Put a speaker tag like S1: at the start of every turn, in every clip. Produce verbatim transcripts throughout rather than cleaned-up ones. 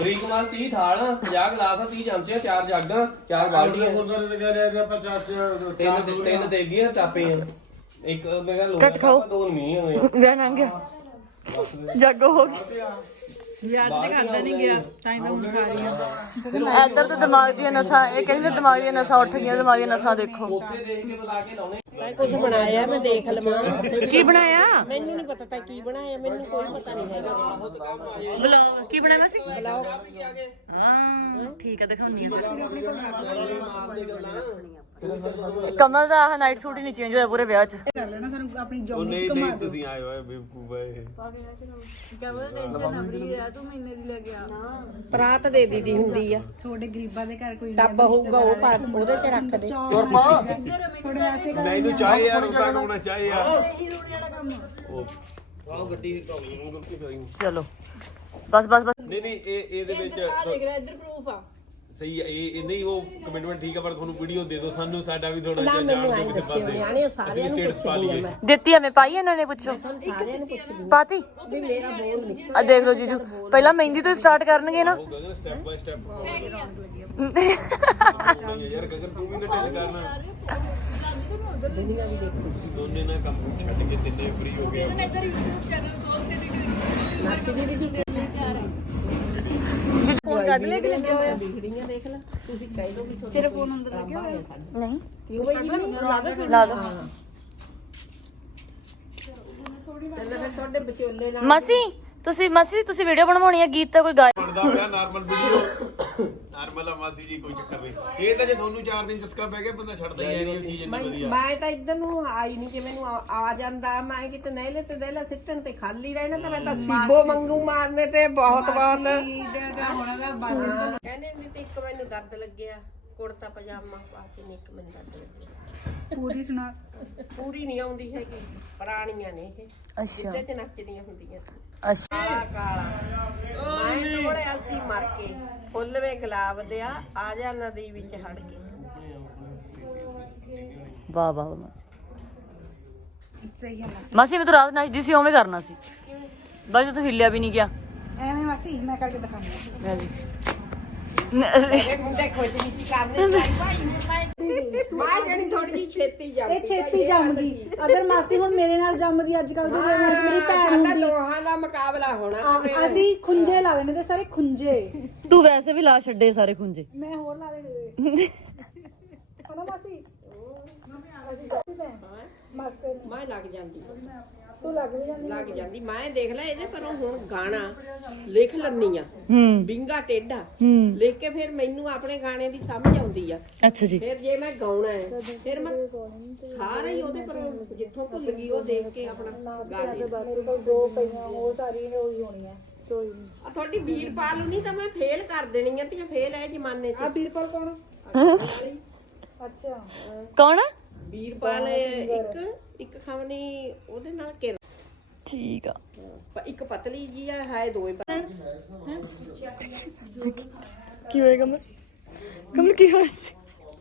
S1: Freak ਮਾਲ तीस ਥਾਲ ਪੰਜਾਹ ਗਲਾਸ तीस ਚਮਚੇ ਚਾਰ ਜੱਗਾਂ ਚਾਰ ਬਾਲਟੀਆਂ ਤਿੰਨ ਤਿੰਨ ਦੇਗੀਆਂ ਟਾਪੀਆਂ ਇੱਕ ਮੇਰਾ ਲੋਹਾ ਦੋ ਨਹੀਂ ਹੋਏ
S2: ਵਿਆਹ ਲੰਘ ਗਿਆ ਜਾਗੋ ਹੋ ਗਈ
S3: ਯਾਰ ਤੇ ਖਾਂਦਾ ਨਹੀਂ ਗਿਆ ਤਾਂ ਹੀ ਤਾਂ ਹੁਣ ਖਾ ਰਹੀ ਆ
S2: ਇੱਧਰ ਤੇ ਦਿਮਾਗ ਦੀਆਂ ਨਸਾਂ ਇਹ ਕਹਿੰਦੇ ਦਿਮਾਗ ਦੀਆਂ ਨਸਾਂ ਉੱਠ ਗਈਆਂ ਦਿਮਾਗ ਦੀਆਂ ਨਸਾਂ ਦੇਖੋ
S1: ਉੱਥੇ ਦੇਖ ਕੇ ਬੁਲਾ ਕੇ ਲਾਉਣੇ
S3: ਮੈਂ ਕੁਝ ਬਣਾਇਆ ਮੈਂ ਦੇਖ ਲਵਾਂ
S2: ਕੀ ਬਣਾਇਆ
S3: ਮੈਨੂੰ ਨਹੀਂ ਪਤਾ ਤਾਂ ਕੀ ਬਣਾਇਆ ਮੈਨੂੰ ਕੋਈ ਪਤਾ ਨਹੀਂ ਹੈਗਾ
S2: ਬਲੌਗ ਕੀ ਬਣਾਇਆ ਸੀ ਬਲੌਗ ਹਾਂ ਠੀਕ ਆ ਦਿਖਾਉਣੀ ਆ ਕਮਲ ਦਾ ਆਹ ਨਾਈਟ ਸੂਟ ਹੀ ਨਹੀਂ ਚੇਂਜ ਹੋਇਆ ਪੂਰੇ ਵਿਆਹ 'ਚ
S3: ਕਰ ਲੈਣਾ ਸਾਨੂੰ ਆਪਣੀ
S4: ਉਹ
S3: ਜੌਬ
S4: ਨਹੀਂ ਨਹੀਂ ਤੁਸੀਂ ਆਏ ਹੋਏ ਬੇਵਕੂਫ ਹੈ
S3: ਕਮਲ ਟੈਨਸ਼ਨ ਨਾ ਬੜੀ ਆ ਤੂੰ ਮਹੀਨੇ ਦੀ ਲੈ ਗਿਆ ਪਰਾਤ ਦੇ ਦੀਦੀ ਹੁੰਦੀ ਆ ਤੁਹਾਡੇ ਗਰੀਬਾਂ ਦੇ ਘਰ ਕੋਈ ਟੱਬ ਹੋਊਗਾ ਉਹ ਪਾ ਉਹਦੇ ਤੇ ਰੱਖ ਦੇ
S4: ਹੋਰ ਪਾ
S3: ਥੋੜੇ ਵੈਸੇ
S4: ਨਹੀਂ ਤੂੰ ਚਾਹੇ ਯਾਰ ਉਤਾਂ ਹੋਣਾ ਚਾਹੇ ਯਾਰ
S3: ਇਹੀ ਰੋਣੇ ਵਾਲਾ ਕੰਮ
S4: ਉਹ
S1: ਆਹ ਗੱਡੀ ਢੋਲੀ ਨੂੰ ਗਲਤੀ ਕਰੀ
S2: ਚਲੋ ਬਸ ਬਸ ਬਸ
S4: ਨਹੀਂ ਨਹੀਂ ਇਹ ਇਹਦੇ ਵਿੱਚ
S3: ਆ ਦੇਖ ਲੈ ਇੱਧਰ ਪ੍ਰੂਫ ਆ
S4: ਸਹੀ ਹੈ ਇਹ ਇਹ ਨਹੀਂ ਉਹ ਕਮਿਟਮੈਂਟ ਠੀਕ ਹੈ ਪਰ ਤੁਹਾਨੂੰ ਵੀਡੀਓ ਦੇ ਦਿਓ ਸਾਨੂੰ ਸਾਡਾ ਵੀ ਥੋੜਾ
S3: ਨਾ
S4: ਜਿਹਾ
S3: ਮੈਨੂੰ
S4: ਜਾਣ
S3: ਆਏ
S4: ਦਿਓ ਕਿਸੇ
S3: ਦੱਸਿਓ ਨਿਆਣੇ
S4: ਪਾਸੇ
S3: ਸਾਰਿਆਂ
S4: ਅਸੀਂ
S3: ਨੂੰ
S4: ਸਟੇਟਸ ਪਾ
S3: ਪੁੱਛਦੀ
S4: ਲਈਏ
S3: ਮੈਂ
S2: ਦਿੱਤੀ ਐਵੇਂ ਪਾਈ ਇਹਨਾਂ ਨੇ ਪੁੱਛੋ
S3: ਸਾਰਿਆਂ ਨੂੰ ਪੁੱਛਦੀ
S2: ਪਾਤੀ
S3: ਵੀ ਮੇਰਾ ਬੋਲ ਨਹੀਂ
S2: ਆ ਦੇਖ ਲਓ ਜੀਜੂ ਪਹਿਲਾਂ ਮਹਿੰਦੀ ਤੋਂ ਸਟਾਰਟ ਕਰਨਗੇ ਨਾ
S4: ਉਹ ਗਗਨ ਸਟੈਪ ਬਾਈ ਸਟੈਪ ਯਾਰ ਗਗਨ ਤੂੰ ਵੀ ਨਾ ਟੈਲ ਕਰਨਾ ਤੁਸੀਂ ਦੋਨੇ ਨਾ ਕੰਮ ਛੱਡ ਕੇ ਤਿੰਨੇ ਫ੍ਰੀ ਹੋ ਗਏ
S3: ਫੋਨ ਕੱਢ ਲੈ ਕਿ ਲੱਗਿਆ ਹੋਇਆ ਬਿਗੜੀਆਂ ਦੇਖ ਲੈ ਤੁਸੀਂ ਕਹਿ ਦੋ ਵੀ ਤੇਰਾ ਫੋਨ ਅੰਦਰ ਲੱਗਿਆ ਹੋਇਆ
S2: ਨਹੀਂ
S3: ਕਿਉਂ ਬਈ ਜੀ ਲਾ ਦੋ
S2: ਲਾ ਦੋ
S3: ਚੱਲ ਫਿਰ ਤੁਹਾਡੇ ਵਿਚੋਲੇ ਨਾਲ
S2: ਮਾਸੀ ਤੁਸੀਂ ਮਾਸੀ ਤੁਸੀਂ ਵੀਡੀਓ ਬਣਵਾਉਣੀ ਹੈ ਗੀਤ ਤਾਂ ਕੋਈ ਗਾਏ
S4: ਬਣਦਾ ਹੋਇਆ ਨਾਰਮਲ ਵੀਡੀਓ ਨਾਰਮਲ ਆ ਮਾਸੀ ਜੀ ਕੋਈ ਚੱਕਰ ਨਹੀਂ ਇਹ ਤਾਂ ਜੇ ਤੁਹਾਨੂੰ ਚਾਰ ਦਿਨ ਚਸਕਾ ਪੈ ਗਿਆ ਬੰਦਾ ਛੱਡਦਾ ਹੀ ਨਹੀਂ ਉਹ ਚੀਜ਼ ਇੰਨੀ ਵਧੀਆ
S3: ਮੈਂ ਤਾਂ ਇੱਧਰ ਨੂੰ ਆਈ ਨਹੀਂ ਕਿ ਮੈਨੂੰ ਆ- ਆ ਜਾਂਦਾ ਮੈਂ ਕਿਤੇ ਨਹਿਲੇ ਤੇ ਦੇਲਾ ਸਿੱਟਣ ਤੇ ਖਾਲੀ ਰਹਿਣਾ ਤਾਂ ਮੈਂ ਤਾਂ ਸੀਬੋ ਮੰਗੂ ਮਾਰਨੇ ਤੇ ਬਹੁਤ ਬਹੁਤ ਕਹਿੰਦੇ ਨੇ ਤੇ ਇੱਕ ਮੈਨੂੰ ਦਰਦ ਲੱਗਿਆ ਕੁੜਤਾ ਪਜਾਮਾ ਪਾ ਕੇ ਨੀ ਇੱਕ ਮੈਨੂੰ ਦਰਦ ਲੱਗਿਆ ਪੂਰੀ ਸੁਣਾ ਪੂਰੀ ਨਹੀਂ ਆਉਂਦੀ ਹੈਗੀ ਪੁਰਾਣੀਆਂ ਨੇ ਇਹ
S2: ਅੱਛਾ
S3: ਜਿੱਦੇ ਤੇ ਨੱਚਦੀਆਂ ਹੁੰਦੀਆਂ ਸੀ
S2: ਅੱਛਾ
S3: ਕਾਲਾ ਕਾਲਾ ਮੈਂ ਕੋਲੇ ਅਸੀਂ ਮਰ ਕੇ ਫੁੱਲਵੇ ਗੁਲਾਬ ਦਿਆ ਆ ਜਾ ਨਦੀ ਵਿੱਚ ਹੜ ਕੇ
S2: ਵਾਹ ਵਾਹ ਮਾਸੀ ਮਾਸੀ ਮੈਂ ਤਾਂ ਰਾਤ ਨੱਚਦੀ ਸੀ ਉਵੇਂ ਕਰਨਾ ਸੀ ਬਸ ਤੂੰ ਹਿੱਲਿਆ ਵੀ ਨਹੀਂ ਗਿਆ
S3: ਐਵੇਂ ਮਾਸੀ ਮੈਂ ਕਰਕੇ ਦਿਖਾਉਂਦੀ
S2: ਲੈ ਜੀ
S3: ਇਹ ਮੁੰਡੇ ਖੁਸ਼ ਨਹੀਂ ਕੀ ਕਰਨੇ ਭਾਈ ਮੈਂ ਮੈਂ ਜਿਹੜੀ ਥੋੜੀ ਜਿਹੀ ਛੇਤੀ ਜਾਂਦੀ
S5: ਇਹ ਛੇਤੀ ਜੰਮਦੀ ਅਗਰ ਮਾਸੀ ਹੁਣ ਮੇਰੇ ਨਾਲ ਜੰਮਦੀ ਅੱਜ ਕੱਲ ਦੇ ਜਮਾਨੇ ਵਿੱਚ ਮੇਰੀ ਭੈਣ
S3: ਸਾਡਾ
S5: ਹੁੰਦੀ
S3: ਦੋਹਾਂ ਦਾ ਮੁਕਾਬਲਾ ਹੋਣਾ
S5: ਆ- ਅਸੀਂ ਖੁੰਝੇ ਲਾ ਦੇਣੇ ਤੇ ਸਾਰੇ ਖੁੰਝੇ
S2: ਤੂੰ ਵੈਸੇ ਵੀ ਲਾ ਛੱਡੇ ਸਾਰੇ ਖੁੰਝੇ
S5: ਮੈਂ ਹੋਰ ਲਾ ਦੇਣੇ ਹਨਾ ਮਾਸੀ ਮਾਸਟਰ
S3: ਮੈਂ ਲੱਗ ਜਾਂਦੀ
S5: ਤੂੰ ਲੱਗ ਵੀ ਜਾਂਦੀ
S3: ਲੱਗ ਜਾਂਦੀ ਮੈਂ ਦੇਖ ਲੈ ਇਹਦੇ ਪਰੋਂ ਹੁਣ ਗਾਣਾ ਲਿਖ ਲੈਣੀ ਆ
S2: ਹੂੰ
S3: ਬਿੰਗਾ ਟੇਡਾ
S2: ਹੂੰ
S3: ਲਿਖ ਕੇ ਫਿਰ ਮੈਨੂੰ ਆਪਣੇ ਗਾਣੇ ਦੀ ਸਮਝ ਆਉਂਦੀ ਆ
S2: ਅੱਛਾ ਜੀ
S3: ਫਿਰ ਜੇ ਮੈਂ ਗਾਉਣਾ ਹੈ ਫਿਰ ਮੈਂ ਸਾਰਾ ਹੀ ਉਹਦੇ ਪਰ ਜਿੱਥੋਂ ਭੁੱਲ ਗਈ ਉਹ ਦੇਖ ਕੇ ਆਪਣਾ ਗਾ ਲਈ
S5: ਮੇਰੇ ਕੋਲ ਦੋ ਪਈਆਂ ਉਹ ਸਾਰੀਆਂ ਉਹੀ ਹੋਣੀਆਂ ਕੋਈ ਨਹੀਂ
S3: ਆ ਤੁਹਾਡੀ ਵੀਰਪਾਲ ਨੂੰ ਨਹੀਂ ਤਾਂ ਮੈਂ ਫੇਲ ਕਰ ਦੇਣੀ ਆ ਤੇ ਫੇਲ ਹੈ ਜ਼ਮਾਨੇ 'ਚ
S5: ਆ ਵੀਰਪਾਲ ਕੌਣ ਅੱਛਾ
S2: ਕੌਣ
S3: ਵੀਰਪਾਲ ਇੱਕ ਇੱਕ ਖਵਨੀ ਉਹਦੇ ਨਾਲ ਕਿ
S2: ਠੀਕ ਆ
S3: ਇੱਕ ਪਤਲੀ ਜੀ ਆ ਹੈ ਦੋਵੇਂ ਪਤਲੀ
S2: ਕੀ ਹੋਇਆ ਕਮਲ ਕਮਲ ਕੀ ਹੋਇਆ ਸੀ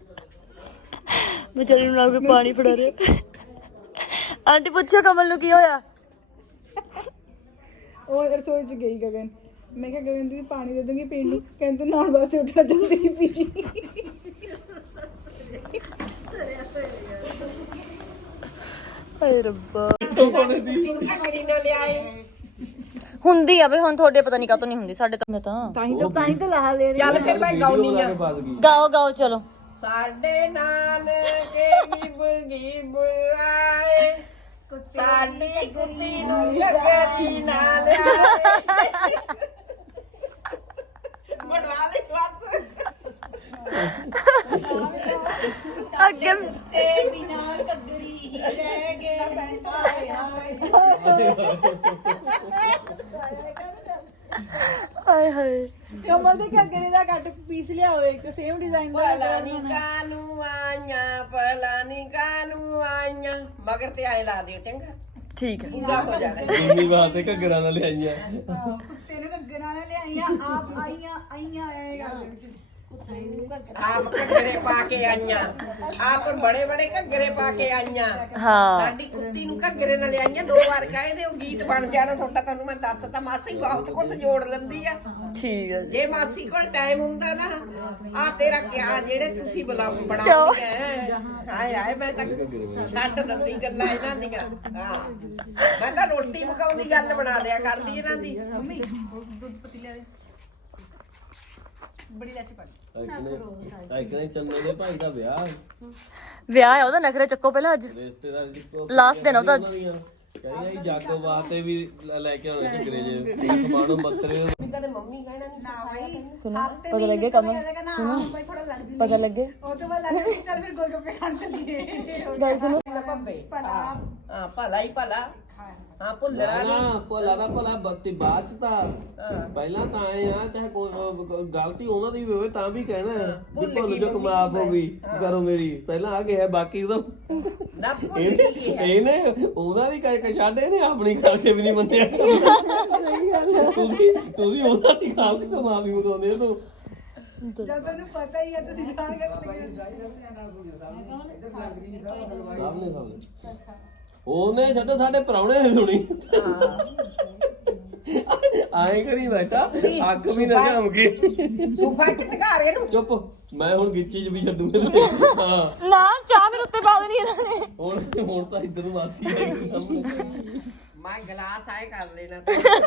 S2: ਵਿਚਾਰੀ ਨੂੰ ਨਾਲ ਕੋਈ ਪਾਣੀ ਫੜਾ ਰਿਹਾ ਆਂਟੀ ਪੁੱਛੋ ਕਮਲ ਨੂੰ ਕੀ ਹੋਇਆ
S5: ਉਹ ਰਸੋਈ ਚ ਗਈ ਗਗਨ ਮੈਂ ਕਿਹਾ ਗਗਨ ਦੀ ਪਾਣੀ ਦੇ ਦੂੰਗੀ ਪੀਣ ਨੂੰ ਕਹਿੰਦੇ ਨਾਣ ਵਾਸਤੇ ਉੱਠਾ ਜਲਦੀ ਪੀ ਜੀ
S2: ਹਾਏ ਰੱਬਾ
S3: ਕੱਕੜੀ ਨਾਲ ਲਿਆਏ
S2: ਹੁੰਦੀ ਆ ਬਈ ਹੁਣ ਤੁਹਾਡੇ ਪਤਾ ਨਹੀਂ ਕਾਤੋਂ ਨਹੀਂ ਹੁੰਦੀ ਸਾਡੇ ਤਾਂ ਮੈਂ ਤਾਂ
S5: ਤਾਂ ਹੀ ਤਾਂ ਤਾਂ ਹੀ ਤਾਂ ਲਾ ਲੈ
S3: ਚੱਲ ਫਿਰ ਮੈਂ ਗਾਉਣੀ ਆ
S1: ਫਸ ਗਈ
S2: ਗਾਓ ਗਾਓ ਚਲੋ
S3: ਸਾਡੇ ਨਾਨਕੇ ਗਿਬ ਗਿਬ ਆਏ ਸਾਡੀ ਕੁੱਤੀ ਨੂੰ ਕੱਕੜੀ ਨਾਲ ਆਏ ਮੜਵਾ ਲੈ ਵਾਤ
S2: ਅੱਗੇ
S3: ਤੇ ਬਿਨਾ ਕੱਗਰੀ ਹੀ ਰਹਿ ਗਏ ਹਾਏ ਹਾਏ
S2: ਹਾਏ ਹਾਏ
S5: ਕਮਲ ਦੇ ਘੱਗਰੇ ਦਾ ਕੱਟ ਪੀਸ ਲਿਆਓ ਇੱਕ ਸੇਮ ਡਿਜ਼ਾਈਨ ਦਾ
S3: ਪਲਾਨੀ ਕਾਨੂੰ ਆਈਆਂ ਪਲਾਨੀ ਕਾਨੂੰ ਆਈਆਂ ਮਗਰ ਤੇ ਆਏ ਲਾ ਦਿਓ ਚੰਗਾ
S2: ਠੀਕ ਹੈ
S3: ਪੂਰਾ ਹੋ ਜਾਣਾ
S1: ਇੰਨੀ ਬਾਤ ਹੈ ਘੱਗਰਾਂ ਨਾਲ ਲਿਆਈਆਂ
S5: ਤੇਰੇ ਘੱਗਰਾਂ ਨੇ ਲਿਆਈਆਂ ਆਪ ਆਈਆਂ ਆਈਆਂ ਆਏ ਗੱਲ ਵਿੱਚ
S3: ਆਪ ਘੱਗਰੇ ਪਾ ਕੇ ਆਈਆਂ ਆਪ ਬੜੇ ਬੜੇ ਘੱਗਰੇ ਪਾ ਕੇ ਆਈਆਂ
S2: ਹਾਂ
S3: ਸਾਡੀ ਕੁੱਤੀ ਨੂੰ ਘੱਗਰੇ ਨਾਲ ਆਈਆਂ ਦੋ ਵਾਰ ਕਹੇ ਦੇ ਉਹ ਗੀਤ ਬਣ ਜਾਣਾ ਤੁਹਾਡਾ ਤੁਹਾਨੂੰ ਮੈਂ ਦੱਸਤਾ ਮਾਸੀ ਬਹੁਤ ਕੁਝ ਜੋੜ ਲੈਂਦੀ ਆ
S2: ਠੀਕ ਹੈ ਜੀ।
S3: ਜੇ ਮਾਸੀ ਕੋਲ ਟਾਈਮ ਹੁੰਦਾ ਨਾ ਆ ਤੇਰਾ ਕਿਆ ਜਿਹੜੇ ਤੁਸੀਂ ਬਲਾ ਬਣਾਉਂਦੇ ਐ ਹਾਏ ਹਾਏ ਮੈਂ ਤਾਂ ਛੱਡ ਦਿੰਦੀ ਗੱਲਾਂ ਇਹਨਾਂ ਦੀਆਂ ਹਾਂ ਮੈਂ ਤਾਂ ਰੋਟੀ ਪਕਾਉਂਦੀ ਗੱਲ ਬਣਾ ਦਿਆ ਕਰਦੀ ਇਹਨਾਂ ਦੀ ਮੰਮੀ ਦੁੱਧ ਪਤੀਲੇ ਦੇ ਬੜੀ ਲਾਚੀ ਪਾ
S1: ਇੱਕ ਨੇ ਚੰਨੇ ਦੇ ਭਾਈ ਦਾ ਵਿਆਹ
S2: ਵਿਆਹ ਹੈ ਉਹਦਾ, ਨਖਰੇ ਚੱਕੋ ਪਹਿਲਾਂ ਅੱਜ
S1: ਰਿਸ਼ਤੇਦਾਰ ਦੀ
S2: ਲਾਸਟ ਦਿਨ ਉਹਦਾ ਅੱਜ।
S1: ਕਹਿੰਦੀ ਆ ਜਾਗੋ ਵਾਸਤੇ ਵੀ ਲੈ ਕੇ ਆਉਣੇ ਘਗਰੇ ਜੇ ਖਮਾਣੋ ਬੱਤਰੇ
S3: ਕਦੇ ਮੰਮੀ ਕਹਿਣਾ ਨਹੀਂ ਨਾ ਭਾਈ
S2: ਸੁਣੋ ਪਤਾ ਲੱਗੇ ਕਮਲ, ਸੁਣੋ ਪਤਾ ਲੱਗੇ
S5: ਉਹ ਤੋਂ ਬਾਅਦ ਲੱਗ ਚੱਲ ਫਿਰ ਗੋਲਗੱਪੇ ਖਾਣ ਚੱਲੀਏ
S2: ਗੱਲ ਸੁਣੋ।
S3: ਭੱਬੇ ਹਾਂ ਭਲਾ ਹੀ ਭਲਾ ਹਾਂ ਭੁੱਲਣਾ
S1: ਨਾ
S3: ਨਹੀਂ
S1: ਭਲਾ ਨਾ ਭਲਾ ਬੱਤੀ ਬਾਅਦ ਚ ਤਾਂ ਪਹਿਲਾਂ ਤਾਂ ਆਏ ਆ ਚਾਹੇ ਕੋਈ ਅਹ, ਗਲਤੀ ਉਹਨਾਂ ਦੀ ਵੀ ਹੋਵੇ ਤਾਂ ਵੀ ਕਹਿਣਾ ਹੈ ਵੀ ਭੁੱਲ ਜੋ ਮਾਫ ਹੋ ਗਈ ਕਰੋ ਮੇਰੀ ਪਹਿਲਾਂ ਆ ਗਿਆ ਬਾਕੀ ਤਾਂ
S3: ਨਾ ਭੁੱਲ
S1: ਇਹਨੇ
S3: ਗਈ ਹੈ
S1: ਇਹਨੇ ਉਹਨਾਂ ਦੀ ਕਹਿ ਛੱਡ ਇਹਨੇ ਆਪਣੀ ਕਰਕੇ ਵੀ ਨਹੀਂ ਮੰਨਿਆ ਤੁਸੀਂ ਤੁਸੀਂ ਉਹਨਾਂ ਦੀ ਗਲਤੀ ਤੋਂ ਮਾਫੀ ਮੰਗਾਉਂਦੇ ਹੋ ਤੂੰ
S5: ਜਦ ਤੈਨੂੰ ਪਤਾ ਹੀ ਹੈ ਤੁਸੀਂ ਖਾਣ ਕੇ ਲੱਗੇ
S1: ਸਭ ਨੇ ਖਾਣੇ ਉਹਨੇ ਛੱਡੋ ਸਾਡੇ ਪ੍ਰਾਹੁਣੇ ਨੇ ਸੁਣੀ ਆਏ ਕਰੀ ਬੈਠਾ ਅੱਗ ਵੀ ਨਾ ਜਾਮ ਕੇ
S3: ਸੋਫਾ ਕਿ ਟਕਾਰੇ ਨੂੰ
S1: ਚੁੱਪ ਮੈਂ ਹੁਣ ਗਿੱਚੀ ਚ ਵੀ ਛੱਡੂਗਾ ਹਾਂ
S2: ਨਾ ਚਾਹ ਮੇਰੇ ਉੱਤੇ ਪਾ ਦੇਣੀ ਇਹਨਾਂ ਨੇ।
S1: ਹੁਣ ਹੁਣ ਤਾਂ ਇੱਧਰ ਨੂੰ ਮਾਸੀ ਆਈ ਗਈ ਸਾਹਮਣੇ
S3: ਮੈਂ ਗਲਾਸ ਆਏ ਕਰ ਲੈਣਾ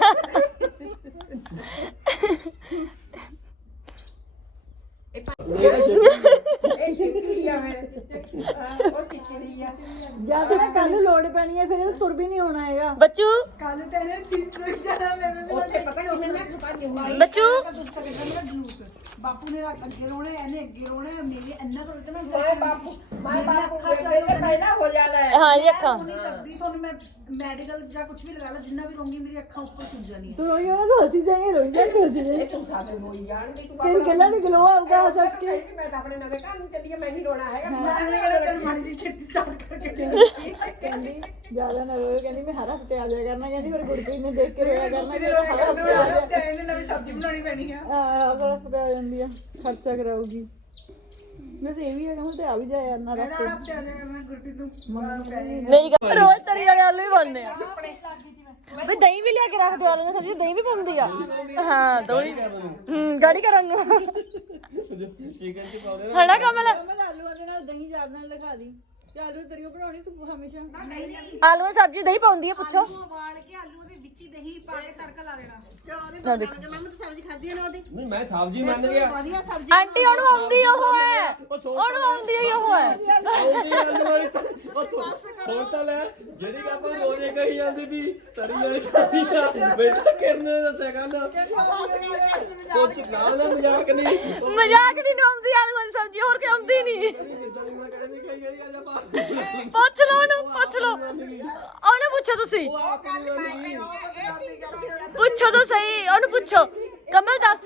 S3: ਇਹ ਚਿੱਕੜੀ ਆ ਮੇਰੇ ਉਹ ਚਿੱਕੜੀ ਆ
S5: ਜਦ ਨਾ ਕੱਲ ਲੋੜ ਪੈਣੀ ਹੈ ਫਿਰ ਇਹ ਤੁਰ ਵੀ ਨਹੀਂ ਹੋਣਾ ਹੈਗਾ
S2: ਬੱਚੂ
S5: ਕੱਲ ਤੇਰੇ ਚੀਜ਼ ਹੋਈ ਜਾਣਾ ਮੇਰੇ ਦੇ
S3: ਉੱਥੇ ਪਤਾ ਕਿੰਨੇ ਮੈਂ ਦੁਕਾਨ ਹੁੰਦੀ
S2: ਬੱਚੂ
S5: ਜਲੂਸ ਬਾਪੂ ਨੇ ਅੱਗੇ ਰੋਣੇ ਇਹਨੇ ਅੱਗੇ ਰੋਣੇ ਮੇਰੇ ਇੰਨਾ ਕਰੋ ਤੇ ਮੈਂ
S3: ਮੈਂ ਬਾਪੂ ਮੈਂ ਬਾਪੂ ਬੇਬੇ ਤੇ ਪਹਿਲਾਂ ਹੋ ਜਾਣਾ ਹੈ
S2: ਹਾਂ ਜੀ ਅੱਖਾਂ
S5: ਨਹੀਂ ਸਕਦੀ ਤੁਹਾਨੂੰ ਮੈਂ ਮੈਡੀਕਲ ਜਾਂ ਕੁਝ ਵੀ ਲਗਾ ਲਾ ਜਿੰਨਾ ਵੀ ਰਹੂੰਗੀ ਮੇਰੀ ਅੱਖਾਂ ਉੱਪਰ ਸੁੱਜ ਜਾਣੀਆਂ
S6: ਤੂੰ ਰੋਈ ਨਾ ਹੱਸੀ ਜਾਏਗੀ ਰੋਈ ਜਾ ਹੱਸੀ ਜਾਏਗੀ
S3: ਤੂੰ ਸਾਡੇ ਹੋਈ ਜਾਣਦੀ ਤੂੰ
S6: ਤੇਰੀ ਗੱਲਾਂ ਦੀ ਗਲੋ ਆਊਗਾ ਹੱਸ ਹੱਸ ਕੇ
S3: ਮੈਂ ਤਾਂ ਆਪਣੇ ਨਵੇਂ ਘਰ ਨੂੰ ਚੱਲੀ ਮੈਂ ਨਹੀਂ ਰੋਣਾ ਹੈਗਾ
S5: ਮੈਂ ਨੇ ਕਹਿੰਦਾ ਤੈਨੂੰ ਮਨ ਦੀ ਛੇਤੀ ਸਾਫ ਕਰਕੇ
S6: ਕਹਿੰਦੀ ਜਿਆਦਾ ਨਾ ਰੋਇਓ ਕਹਿੰਦੀ ਮੈਂ ਹਰ ਹਫਤੇ ਆ ਜਾਇਆ ਕਰਨਾ ਕਹਿੰਦੀ ਫਿਰ ਗੁਰਪ੍ਰੀਤ ਨੇ ਦੇਖ ਕੇ ਰੋਇਆ ਕਰਨਾ
S5: ਮੇਰੇ ਰੋਏ ਕਰਦੇ ਹੋਏ ਤੇ ਇਹਨੇ ਨਵੀਂ ਸਬਜ਼ੀ ਬਣਾਉਣੀ ਪੈਣੀ ਆ
S6: ਆ ਹਰ ਹਫਤੇ ਆ ਜਾਂਦੀ ਆ ਖਰਚਾ ਕਰਾਊਗੀ ਵੈਸੇ ਇਹ ਵੀ ਹੈਗਾ ਹੁਣ ਤੇ ਆ ਵੀ ਜਾਇਆ ਨਾ
S5: ਮੈਂ
S6: ਰੱਖੇ
S5: ਆਪ ਤੇ ਆ ਜਾਣਾ ਮੈਂ ਗੁਰਪ੍ਰੀਤ ਨੂੰ ਪੈਸੇ
S2: ਮੇਰੀ ਗੱਲ ਰੋਜ਼ ਤਰੀ ਵਾਲੇ ਆਲੂ ਹੀ ਬਣਦੇ ਆ ਬਈ ਦਹੀਂ ਵੀ ਲਿਆ ਕੇ ਰੱਖ ਦਿਓ ਆਲੂ ਨਾਲ ਸਬਜ਼ੀ ਦਹੀਂ ਵੀ ਪਾਉਂਦੀ ਆ ਹਾਂ ਦੋਈ ਹੂੰ ਗਾੜੀ ਕਰਨ ਨੂੰ
S1: ਚਿਕਨ ਚ ਪਾਉਣੇ
S2: ਹਣਾ ਕਮਲ
S6: ਮੈਂ ਆਲੂਆਂ ਦੇ ਨਾਲ ਦਹੀਂ ਯਾਦ ਨਾਲ ਲਿਖਾ ਦੀ ਤੇ ਆਲੂ ਦੀ ਤਰੀਓ ਬਣਾਉਣੀ ਤੂੰ ਹਮੇਸ਼ਾ
S2: ਆਲੂ ਦੀ ਸਬਜ਼ੀ ਦਹੀਂ ਪਾਉਂਦੀ ਆ ਪੁੱਛੋ
S5: ਉਬਾਲ ਕੇ ਆਲੂ ਦੇ ਵਿੱਚ ਹੀ ਦਹੀਂ ਪਾ ਕੇ ਤੜਕਾ ਲਾ ਦੇਣਾ
S2: ਨਾ ਦੇਖੋ
S1: ਨਹੀਂ ਮੈਂ ਸਬਜ਼ੀ ਮੰਨ ਗਿਆ
S2: ਆਂਟੀ ਉਹਨੂੰ ਆਉਂਦੀ ਉਹ ਹੈ ਉਹਨੂੰ ਆਉਂਦੀ ਹੀ ਉਹ ਹੈ
S1: ਆਉਂਦੀ ਆਲੂ ਵਾਲੀ ਤਾਂ- ਉਹ ਥੋ- ਹੁਣ ਤਾਂ ਲੈ ਜਿਹੜੀ ਕਿ ਆਪਾਂ ਰੋਜ਼ੇ ਕਹੀ ਜਾਂਦੀ ਸੀ ਤਰੀ ਵਾਲੀ ਖਾਣੀ ਆ ਬੇਟਾ ਕਿਰਨ ਨੇ ਦੱਸਿਆ ਕੱਲ ਉਹ ਚਿਕਾਲ ਦਾ ਮਜ਼ਾਕ ਨਹੀਂ ਉਹ
S2: ਮਜ਼ਾਕ ਨਹੀਂ ਆਉਂਦੀ ਆਲੂ ਵਾਲੀ ਸਬਜ਼ੀ ਹੋਰ ਕਿ ਆਉਂਦੀ ਨਹੀਂ
S1: ਕਿੱਦਾਂ ਦੀ ਮੈਂ ਕਹਿੰਦੀ ਕਹੀ ਗਈ ਆ ਜਾ ਪਾ
S2: ਪੁੱਛ ਲਓ ਉਹਨੂੰ ਪੁੱਛ ਲਓ ਉਹਨੂੰ ਪੁੱਛੋ ਤੁਸੀਂ
S1: ਉਹ ਆਪ ਹੀ ਨਹੀਂ
S2: ਪੁੱਛੋ ਤਾਂ ਸਹੀ ਉਹਨੂੰ ਪੁੱਛੋ ਕਮਲ ਦੱਸ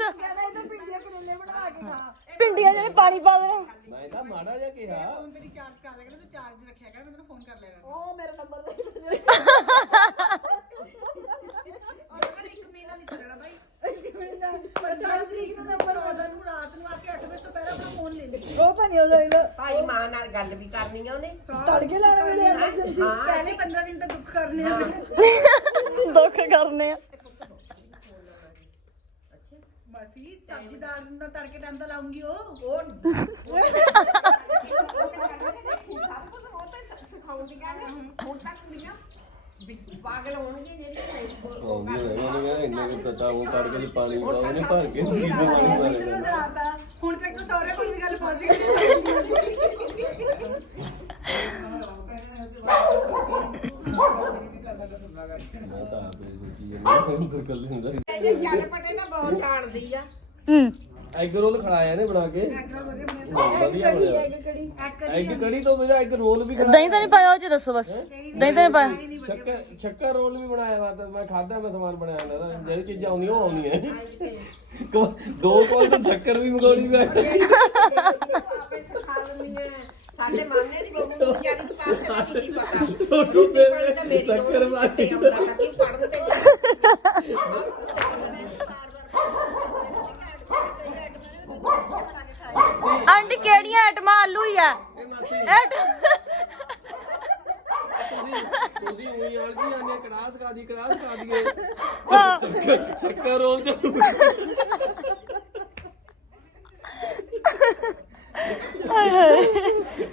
S2: ਪਿੰਡੀਆਂ ਜਿਹੜੇ ਪਾਣੀ ਪਾ ਦੇਣਾ
S1: ਮੈਂ ਤਾਂ ਮਾੜਾ ਜਿਹਾ ਕਿਹਾ
S5: ਮੇਰੀ ਚਾਰਜ ਕਰ ਲਿਆ ਕਰ ਤੂੰ ਚਾਰਜ ਰੱਖਿਆ ਕਰ ਮੈਂ ਤੈਨੂੰ ਫੋਨ ਕਰ ਲਿਆ ਕਰ
S6: ਉਹ ਮੇਰਾ ਨੰਬਰ ਲੈ
S5: ਔਰ ਇੱਕ ਮਹੀਨਾ ਨਹੀਂ ਚੱਲਣਾ ਬਾਈ ਪੰਦਰਾਂ ਤਰੀਕ ਨੂੰ ਮੈਂ ਪਰਵਾਦਾ ਨੂੰ ਰਾਤ ਨੂੰ ਆ ਕੇ ਅੱਠ ਵਜੇ ਤੋਂ ਪਹਿਲਾਂ ਆਪਣਾ ਫੋਨ ਲੈ ਲਈ
S6: ਉਹ ਤਾਂ ਨਹੀਂ ਉਹਦਾ ਇਹਦਾ
S3: ਭਾਈ ਮਾਂ ਨਾਲ ਗੱਲ ਵੀ ਕਰਨੀ ਆ ਉਹਨੇ
S6: ਤੜਕੇ ਲਾਣੇ ਵੇਲੇ ਐਮਰਜੈਂਸੀ
S3: ਹਾਂ
S5: ਪਹਿਲੇ ਪੰਦਰਾਂ ਦਿਨ ਤਾਂ ਦੁੱਖ ਕਰਨੇ ਆ ਮੇਰੇ
S2: ਦੁੱਖ ਕਰਨੇ ਆ
S5: ਬਸ ਹੀ ਸਬਜ਼ੀਦਾਰ ਨੂੰ ਤਾਂ ਤੜਕੇ ਟਾਈਮ ਤਾਂ ਲਾਉਂਗੀ ਉਹ
S3: ਉਹ ਸਭ ਕੁਝ ਉਹ ਤਾਂ ਸਿਖਾਉਂਦੀਆਂ ਨੇ ਹੁਣ ਤੱਕ ਕੁੜੀਆਂ ਪਾਗਲ ਹੋਣਗੇ ਜਿਹੜੀ
S1: ਆਉਂਦੀ ਹੋਣੀ ਉਹਨੇ ਕਹਿੰਦਾ ਇੰਨੇ ਕੁ ਪਤਾ ਉਹ ਤੜਕੇ ਦੀ ਪਾਣੀ ਪਾਉ ਨਹੀਂ ਭਰ ਕੇ ਕੀ ਪਾਣੀ
S5: ਮੈਨੂੰ ਸੁਣਾਤਾ ਹੁਣ ਤੱਕ ਤਾਂ ਸਹੁਰੇ ਕੋਲ ਵੀ ਗੱਲ ਪਹੁੰਚ ਗਈ
S1: ਮੈਂ ਤਾਂ ਆਪੇ ਸੋਚੀ ਜਾਂਦਾ ਕੋਈ ਗੱਲ ਨਹੀਂ ਹੁੰਦਾ
S3: ਇਹ ਜਨ ਪਟੇ ਤਾਂ ਬਹੁਤ ਜਾਣਦੀ ਆ
S2: ਹੂੰ
S1: ਐਗ ਰੋਲ ਖੜਾਇਆ ਨੇ ਬਣਾ ਕੇ
S5: ਐਗਰੋਲ ਵਧੀਆ ਬਣਿਆ
S1: ਵਧੀਆ ਬਣਿਆ
S6: ਕੜੀ
S1: ਐਗ ਕੜੀ ਤੋਂ ਬਿਨਾਂ ਐਗ ਰੋਲ ਵੀ ਖੜਾਇਆ
S2: ਦਹੀਂ ਤਾਂ ਨਹੀਂ ਪਾਇਆ ਉਹ ਚ ਦੱਸੋ ਬਸ ਦਹੀਂ ਤਾਂ ਨਹੀਂ ਪਾਇਆ
S1: ਸ਼ੱਕਰ ਸ਼ੱਕਰ ਰੋਲ ਵੀ ਬਣਾਇਆ ਵਾ ਤਾਂ ਮੈਂ ਖਾਦਾ ਮੈਂ ਸਮਾਨ ਬਣਾਇਆ ਹੁੰਦਾ ਤਾਂ ਜਿਹੜੀ ਚੀਜ਼ਾਂ ਆਉਂਦੀਆਂ ਉਹ ਆਉਂਦੀਆਂ ਦੋ ਕੋਲ ਤਾਂ ਸ਼ੱਕਰ ਵੀ ਮੰਗਾਉਣੀ ਪੈ
S3: ਆਪੇ ਸਿਖਾ ਲੈਂਦੀਆਂ ਸਾਡੇ ਮਾਨੇ ਦੀ ਬੋਬੂ ਨੂੰ ਜਾਨੀ ਤੂੰ ਕਾਸੇ ਦਾ ਨਹੀਂ ਪਤਾ
S1: ਰੋਟੀ
S3: ਪੜ੍ਹਨ ਤਾਂ ਮੇਰੀ
S1: ਸ਼ੱਕਰ
S3: ਸ਼ੱਕਰ
S1: ਵਾਲੀ
S3: ਆਉਂਦਾ ਤਾਂ ਕਿ ਪੜਨ ਤੇ
S2: ਆਂਟੀ ਕਿਹੜੀਆਂ ਆਈਟਮਾਂ ਆਲੂ ਹੀ ਆ
S1: ਇਹ ਮਾਸੀ
S2: ਐਟ
S1: ਤੁਸੀਂ ਤੁਸੀਂ ਉਹੀ ਵਾਲ ਜੀ ਆਨੇ ਕੜਾਹ ਸਕਾ ਦੀ ਕੜਾਹ ਸਕਾ ਦੀਏ ਸ਼ੱਕਰ ਸ਼ੱਕਰ ਰੋਲ ਚ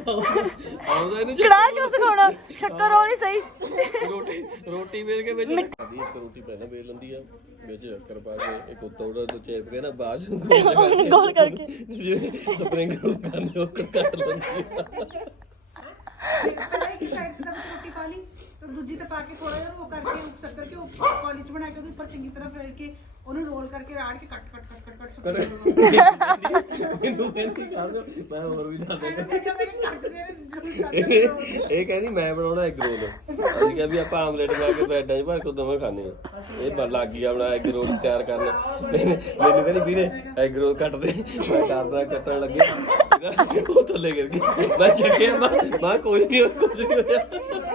S1: ਆਉਂਦਾ ਇਹਨੂੰ
S2: ਕੜਾਹ ਕਿਉਂ ਸਿਖਾਉਣਾ ਸ਼ੱਕਰ ਵਾਲੀ ਸਹੀ
S1: ਰੋਟੀ ਰੋਟੀ ਵੇਲ ਕੇ ਵਿੱਚ ਖਾਦੀ ਇੱਕ ਰੋਟੀ ਪਹਿਲਾਂ ਵੇਲ ਲੈਂਦੀ ਆ ਵਿੱਚ ਸ਼ੱਕਰ ਪਾ ਕੇ ਇੱਕ ਉੱਤੋਂ ਉਹਦਾ ਤੋਂ ਚੇਪ ਕੇ ਨਾ ਬਾਅਦ ਚ
S2: ਉਹਨੂੰ ਗੋਲ ਕਰਕੇ
S1: ਜਿਵੇਂ ਸਪਰਿੰਗ ਰੋਲ ਕਰਨੇ ਉਹ ਕੱਟ ਲੈਂਦੀ ਆ
S5: ਪਹਿਲਾਂ ਇੱਕ ਸਾਈਡ ਤੇ ਤਾਂ ਵਿੱਚ ਰੋਟੀ ਪਾ ਲਈ ਤੇ ਦੂਜੀ ਤੇ ਪਾ ਕੇ ਥੋੜਾ ਜਿਹਾ ਉਹ ਕਰਕੇ ਸ਼ੱਕਰ ਕੇ ਉੱਪਰ ਕਾਲਜ ਬਣਾ ਕੇ ਉਹਦੇ ਉੱਪਰ ਚੰਗੀ ਤਰ੍ਹਾਂ ਫੇਰ ਕੇ ਉਹਨੂੰ ਰੋਲ ਕਰਕੇ ਰਾੜ ਕੇ ਕੱਟ ਕੱਟ ਕੱਟ ਕੱਟ ਕੱਟ ਸੁੱਟ
S1: ਇਹਨੂੰ ਕਹਿੰਦੀ ਕਰ ਦੋ ਮੈਂ ਹੋਰ ਵੀ ਦੱਸ ਦਿੰਦਾ
S5: ਮੈਂ ਕਿਹਾ ਮੇਰੇ ਕੱਟ ਦੇ ਜ਼ਰੂਰ
S1: ਇਹ ਇਹ ਕਹਿੰਦੀ ਮੈਂ ਬਣਾਉਣਾ ਐਗ ਰੋਲ ਅਸੀਂ ਕਿਹਾ ਵੀ ਆਪਾਂ ਆਮਲੇਟ ਬਣਾ ਕੇ ਬ੍ਰੈਡਾਂ 'ਚ ਭਰ ਕੇ ਦੋਵੇਂ ਖਾਣੇ ਆ ਇਹ ਬਸ ਲੱਗ ਗਈ ਆਪਣਾ ਐਗ ਰੋਲ ਤਿਆਰ ਕਰਨ ਮੈਨੂੰ ਕਹਿੰਦੀ ਵੀਰੇ ਐਗ ਰੋਲ ਕੱਟ ਦੇ ਮੈਂ ਕਰਦਾ ਕੱਟਣ ਲੱਗੇ ਉਹ ਥੱਲੇ ਗਿਰ ਗਈ ਮੈਂ ਚੱਕਿਆ ਮੈਂ ਮੈਂ ਕੋਈ ਨਹੀਂ ਕੁਝ ਨਹੀਂ ਹੋਇਆ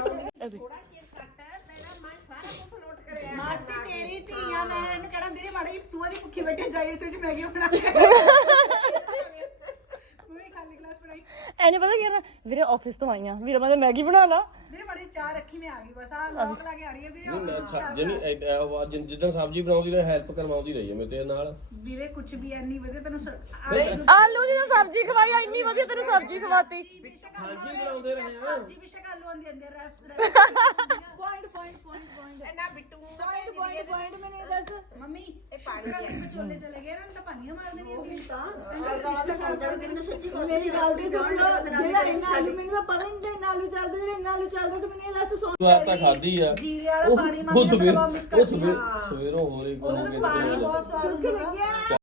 S5: ਮਾਸੀ ਤੇਰੀ ਧੀ ਆ ਮੈਂ ਇਹਨੂੰ ਕਹਿਣਾ ਵੀਰੇ ਮਾੜੀ ਜਿਹੀ ਸੂਆ ਦੀ ਭੁੱਖੀ ਬੈਠੀ ਜਾਈ ਇਸ ਵਿੱਚ ਮੈਗੀ ਬਣਾ ਕੇ ਮੈਂ ਖਾਲੀ ਗਲਾਸ ਬਣਾਈ
S2: ਐਨੇ ਪਤਾ ਕੀ ਕਰਨਾ ਵੀਰੇ ਆਫਿਸ ਤੋਂ ਆਈਆਂ ਵੀਰੇ ਮੈਂ ਮੈਗੀ ਬਣਾ ਲਾ
S5: ਵੀਰੇ ਮਾੜੀ ਜਿਹੀ ਚਾਹ ਰੱਖੀ ਮੈਂ ਆ ਗਈ ਬਸ ਆ ਲੋਕ ਲਾ ਕੇ ਆ ਰਹੀ ਹੈ ਵੀਰੇ
S1: ਜਿਹੜੀ ਜਿੱਦਾਂ ਸਬਜ਼ੀ ਬਣਾਉਂਦੀ ਰਹੇ ਹੈਲਪ ਕਰਵਾਉਂਦੀ ਰਹੀ ਹੈ ਮੇਰੇ ਤੇ ਨਾਲ
S5: ਵੀਰੇ ਕੁਝ ਵੀ ਐਨੀ ਵਧੀਆ ਤੈਨੂੰ ਸ-
S2: ਆਲੂ ਦੀ ਤਾਂ ਸਬਜ਼ੀ ਖਵਾਈ ਆ ਇੰਨੀ ਵਧੀਆ ਤੈਨੂੰ ਸਬਜ਼ੀ ਖਵਾਤੀ
S1: ਸਬਜ਼ੀ ਬਣਾਉਂਦੇ ਰਹੇ ਆ
S5: ਸਬਜ਼ੀ ਬੇਸ਼ੱਕ ਆਲੂ ਆਂਦੀ ਅੰਦਰ ਰੈਫ ਪੁਆਇੰਟ ਪੁਆਇੰਟ ਪੁਆਇੰਟ ਪੁਆਇੰਟ
S3: ਇਹਨਾਂ ਬਿੱਟੂ ਨੂੰ ਤਾਂ ਭੇਜ
S5: ਪੁਆਇੰਟ
S3: ਦਈਏ
S5: ਪੁਆਇੰਟ ਮੈਨੇ ਦੱਸ ਮੰਮੀ ਇਹ ਪਾਣੀ ਦੇ ਵਿਚੋਲੇ ਚਲੇ ਗਏ ਨਾ ਤਾਂ ਪਾਣੀਆਂ ਮਾਰ ਦੇਣੀਆਂ ਹੁੰਦੀਆਂ ਤਾਂ
S6: ਮੈਨੂੰ ਸੱਚੀ ਕੋਸ਼ਿਸ਼ ਮੇਰੀ ਗੱਲ ਦੀ ਸੁਣ ਲਓ ਜਿਹੜਾ ਇੰਨਾ ਆਲੂ ਮੈਨੂੰ ਤਾਂ ਪਤਾ ਹੀ ਨਹੀਂ ਇੰਨਾ ਆਲੂ ਚੱਲਦਾ ਜਿਹੜਾ ਇੰਨਾ ਆਲੂ ਚੱਲਦਾ ਤੇ ਮੈਨੂੰ ਇਹ ਲੱਗ ਤੂੰ ਸੌਂ
S1: ਵਾਰ ਤਾਂ ਖਾਧੀ ਆ
S5: ਜੀਰੇ ਵਾਲਾ
S1: ਉਹ
S5: ਪਾਣੀ
S1: ਉਹ
S5: ਮੰਗਦੇ
S1: ਸਵੇਰ
S5: ਤਾਂ ਮਿਸ
S1: ਉਹ
S5: ਕਰਦੀ
S1: ਸਵੇਰ
S5: ਆ
S1: ਸਵੇਰੋਂ ਹੋਰ ਇੱਕ
S5: ਉਹਦਾ ਤਾਂ ਪਾਣੀ ਬਹੁਤ ਸਵਾਦ ਹੁੰਦਾ